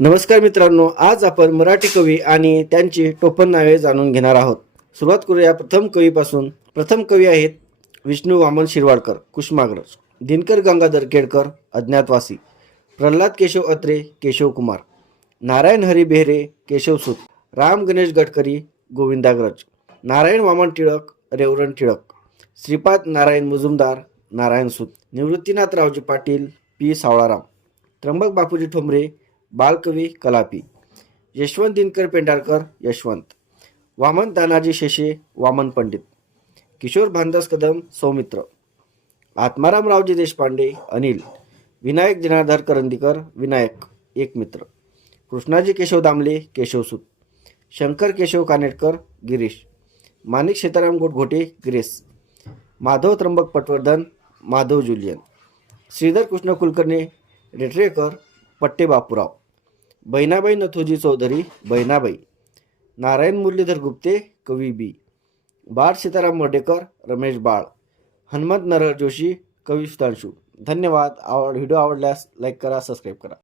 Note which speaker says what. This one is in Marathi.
Speaker 1: नमस्कार मित्रांनो आज आपण मराठी कवी आणि त्यांची टोपण नावे जाणून घेणार आहोत. सुरुवात करूया प्रथम कवीपासून. प्रथम कवी आहेत विष्णू वामन शिरवाडकर कुष्माग्रज दिनकर गंगाधर केडकर अज्ञातवासी प्रल्हाद केशव अत्रे केशव कुमार नारायण हरी बेहरे केशवसूत राम गणेश गडकरी गोविंदाग्रज नारायण वामन टिळक रेवरण टिळक श्रीपाद नारायण मुजुमदार नारायण सुत निवृत्तीनाथ रावजी पाटील पी सावळाराम त्र्यंबक बापूजी ठोंबरे बालकवी कलापी. यशवंत दिनकर पेंढारकर यशवंत. वामन तानाजी शेषे वामन पंडित. किशोर भानदास कदम सौमित्र. आत्माराम रावजी देशपांडे अनिल. विनायक जनार्दर करंदीकर विनायक एक मित्र. कृष्णाजी केशव दामले केशवसूत शंकर केशव कानेटकर गिरीश. माणिक सीताराम गोटघोटे गिरीश. माधव त्र्यंबक पटवर्धन माधव जुलियन. श्रीधर कृष्ण कुलकर्णी रेटरेकर पट्टे बापूराव बहिणाबाई नथोजी चौधरी बहिणाबाई. नारायण मुरलीधर गुप्ते कवी बी. बाळ सीताराम मडेकर रमेश बाळ. हनुमंत नरहर जोशी कवी सुधांशू. धन्यवाद. आवड व्हिडिओ आवडल्यास लाईक करा सबस्क्राईब करा.